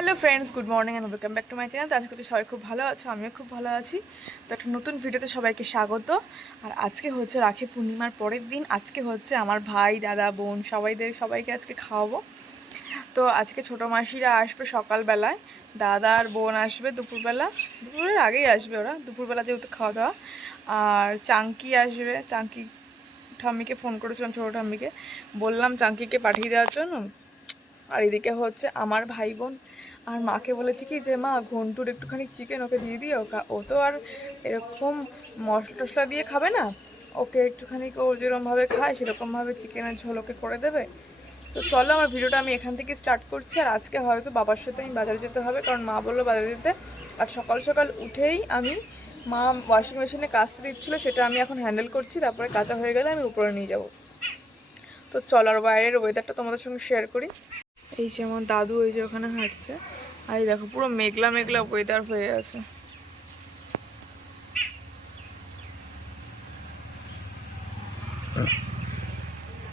Hello friends, good morning and welcome back to my channel. আশা করি সবাই খুব ভালো আছো, আমিও খুব ভালো আছি। তো একটা নতুন ভিডিওতে সবাইকে স্বাগত। আর আজকে হচ্ছে রাখি পূর্ণিমার পরের দিন। আজকে হচ্ছে আমার ভাই, দাদা, বোন সবাইকে আজকে খাওয়াবো। তো আজকে ছোটো মাসিরা আসবে সকালবেলায়, দাদা আর বোন আসবে দুপুরের আগেই আসবে ওরা, দুপুরবেলা যেহেতু খাওয়া দাওয়া। আর চাঙ্কি আসবে, চাঙ্কি ঠাম্মিকে ফোন করেছিলাম, ছোটো ঠাম্মিকে বললাম চাঙ্কিকে পাঠিয়ে দেওয়ার জন্য। আর এদিকে হচ্ছে আমার ভাই বোন আর মাকে বলেছি কি যে মা ঘন্টুর একটুখানি চিকেন ওকে দিয়ে দিও, ও তো আর এরকম মশলা টশলা দিয়ে খাবে না, ওকে একটুখানি ও যেরকমভাবে খায় সেরকমভাবে চিকেনের ঝোল ওকে করে দেবে। তো চলো আমার ভিডিওটা আমি এখান থেকে স্টার্ট করছি। আর আজকে হয়তো বাবার সাথে আমি বাজারে যেতে হবে, কারণ মা বললো বাজারে যেতে। আর সকাল সকাল উঠেই আমি মা ওয়াশিং মেশিনে কাচতে দিচ্ছিলো, সেটা আমি এখন হ্যান্ডেল করছি, তারপরে কাঁচা হয়ে গেলে আমি উপরে নিয়ে যাব। তো চলো আর বাইরের ওয়েদারটা তোমাদের সঙ্গে শেয়ার করি। এই যে আমার দাদু ওই যে ওখানে হাঁটছে, আর এই দেখো পুরো মেঘলা মেঘলা ওয়েদার হয়ে আছে।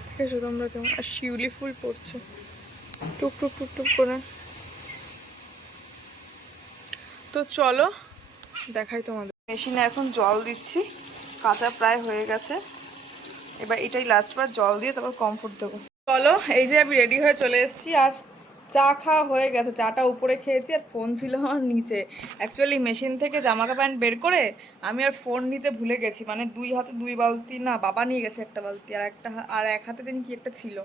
ঠিক আছে তোমরা কেমন? আর শিউলি ফুল পড়ছে টুক টুক টুক টুক করে। তো চলো দেখাই তোমাদের। মেশিনে এখন জল দিচ্ছি, কাঁচা প্রায় হয়ে গেছে, এবার এটাই লাস্টবার জল দিয়ে তারপর কমফোর্ট দেবো। চলো এই যে আমি রেডি হয়ে চলে এসেছি, আর চা খাওয়া হয়ে গেছে, চাটা উপরে খেয়েছি আর ফোন ছিল আমার নিচে। অ্যাকচুয়ালি মেশিন থেকে জামা প্যান্ট বের করে আমি আর ফোন নিতে ভুলে গেছি, মানে দুই হাতে দুই বালতি, না বাবা নিয়ে গেছে একটা বালতি, আর এক হাতে দিন কি একটা ছিল,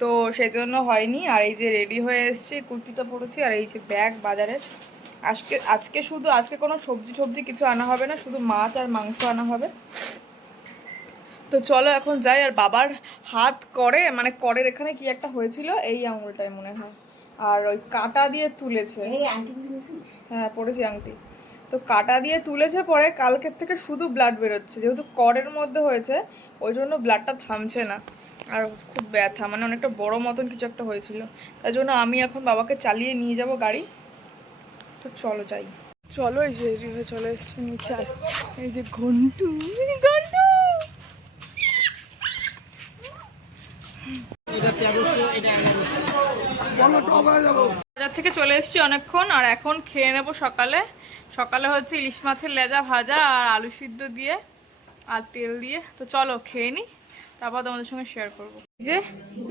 তো সেজন্য হয়নি। আর এই যে রেডি হয়ে এসেছি, কুর্তিটা পরেছি, আর এই যে ব্যাগ বাজারের। আজকে কোনো সবজি কিছু আনা হবে না, শুধু মাছ আর মাংস আনা হবে। তো চলো এখন যাই। আর বাবার হাত মানে করের এখানে কি একটা হয়েছিল, এই আঙুলটায় মনে হয়, আর ওই কাঁটা দিয়ে তুলেছে। হ্যাঁ পড়েছি আংটি, তো কাঁটা দিয়ে তুলেছে, পরে কালকের থেকে শুধু ব্লাড বেরোচ্ছে, যেহেতু করের মধ্যে হয়েছে ওই জন্য ব্লাডটা থামছে না, আর খুব ব্যথা, মানে অনেকটা বড় মতন কিছু একটা হয়েছিল। তাই জন্য আমি এখন বাবাকে চালিয়ে নিয়ে যাব গাড়ি। তো চলো যাই। চলো এই যে রেডি হয়ে চলে এসছি নিচে। এই যে ঘন্টু বাজার থেকে চলে এসেছি অনেকক্ষণ, আর এখন খেয়ে নেবো। সকালে হচ্ছে ইলিশ মাছের লেজা ভাজা আর আলু সিদ্ধ দিয়ে আর তেল দিয়ে। তো চলো খেয়ে নিই, তারপর তোমাদের সঙ্গে শেয়ার করবো। এই যে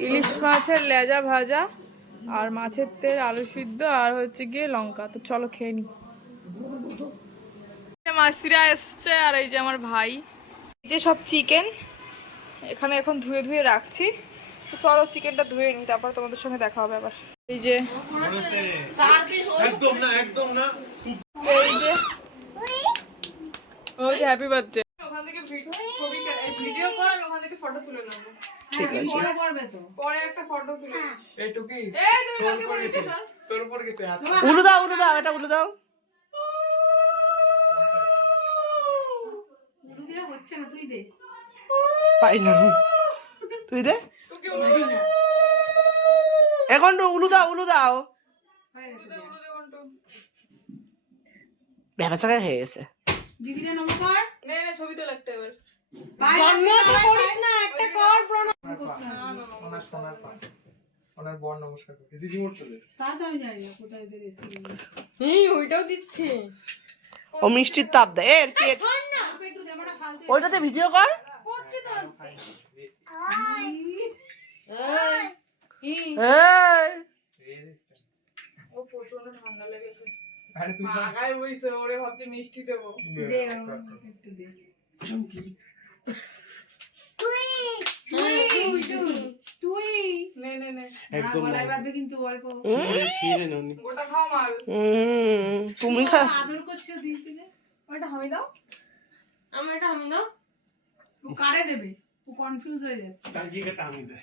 ইলিশ মাছের লেজা ভাজা আর মাছের তেল, আলু সিদ্ধ আর হচ্ছে গিয়ে লঙ্কা। তো চলো খেয়ে নিই। মাসিরা এসছে, আর এই যে আমার ভাই, এই যে সব চিকেন এখানে এখন ধুয়ে রাখছি। তো চলো চিকেনটা ধুয়ে নিই, তারপর তোমাদের সঙ্গে দেখা হবে আবার। এই যে হ্যাপি বার্থডে। ওখান থেকে ভিডিও কর আর ওখান থেকে ফটো তুলে নেবো। ঠিক আছে, পরে একটা ফটো তুলে এইটুকি। এই তুই লগে পড়েছিস স্যার, তোর উপর গেছে হাত। উলু দাও এটা উলু দাও। উলু দিয়া হচ্ছে না, তুই দে। পাই না, তুই দে। তোকে উলু না, এখন উলু দাও। ব্যবসা হয়ে গেছে। দিদিরে নমস্কার। নে ছবি তোল একটা এবার। তো করিস না, একটা কর প্রণাম। না সোনার পা ওনার বড় নমস্কার করে দিদি মোট চলে। তা তো আমি জানি না কোথায় দিয়ে রেসিপি। এই ওইটাও দিচ্ছি। ও মিষ্টির তাপ দে এর কি না পেটু জামাটা ফালতু। ওইটাতে ভিডিও কর। করছি তো। ও প্রচন্ড ঠান্ডা লেগেছে। আরে তুই আগায় বইছে, ওরে ভাবছি মিষ্টি দেবো। দে একটু দে। চুমকি তুই নে একদম গলায় বাঁধবে কিন্তু অল্প ছিঁড়ে ননি ওটা খাও মাল। তুমি খা আদর করছো দিছিলে ওটা হামি দাও, আমার এটা হামি দাও। ও কারে দেবে, ও কনফিউজ হয়ে যাচ্ছে। কালকে একটা হামি দে,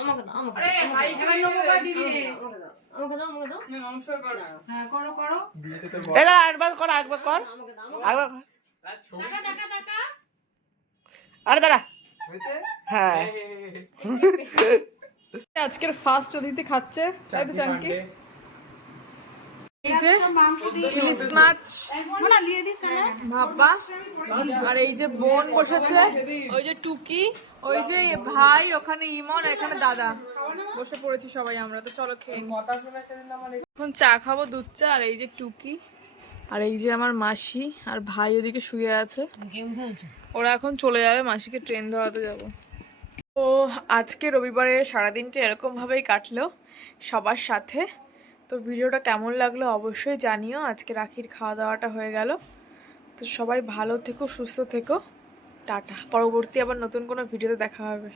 আমাকে দাও। আরে হাই করে নমবা দিদি রে, আমাকে দাও নমস্কার করো। হ্যাঁ করো দিতে তো বল। এলা একবার কর টাকা আরে দাঁড়া হয়েছে। হ্যাঁ আজকের ফার্স্ট অতিথি খাচ্ছে, তাই তো চাঙ্কি। এই যে ইলিশ মাছ ভাপা, আর এই যে বোন বসেছে, ওই যে টুকি, ওই যে ভাই, ওখানে ইমন, এখানে দাদা। বসে পড়েছি সবাই আমরা, তো চলো খেয়ে নিই। এখন চা খাবো, দুধ চা। আর এই যে টুকি, আর এই যে আমার মাসি আর ভাই ওদিকে শুয়ে আছে, ওরা এখন চলে যাবে, মাসিকে ট্রেন ধরাতে যাব। তো আজকে রবিবারের সারাদিনটা এরকমভাবেই কাটলো সবার সাথে। তো ভিডিওটা কেমন লাগলো অবশ্যই জানিও। আজকে রাখির খাওয়া দাওয়াটা হয়ে গেল। তো সবাই ভালো থেকো, সুস্থ থেকো, টাটা। পরবর্তী আবার নতুন কোনো ভিডিওতে দেখা হবে।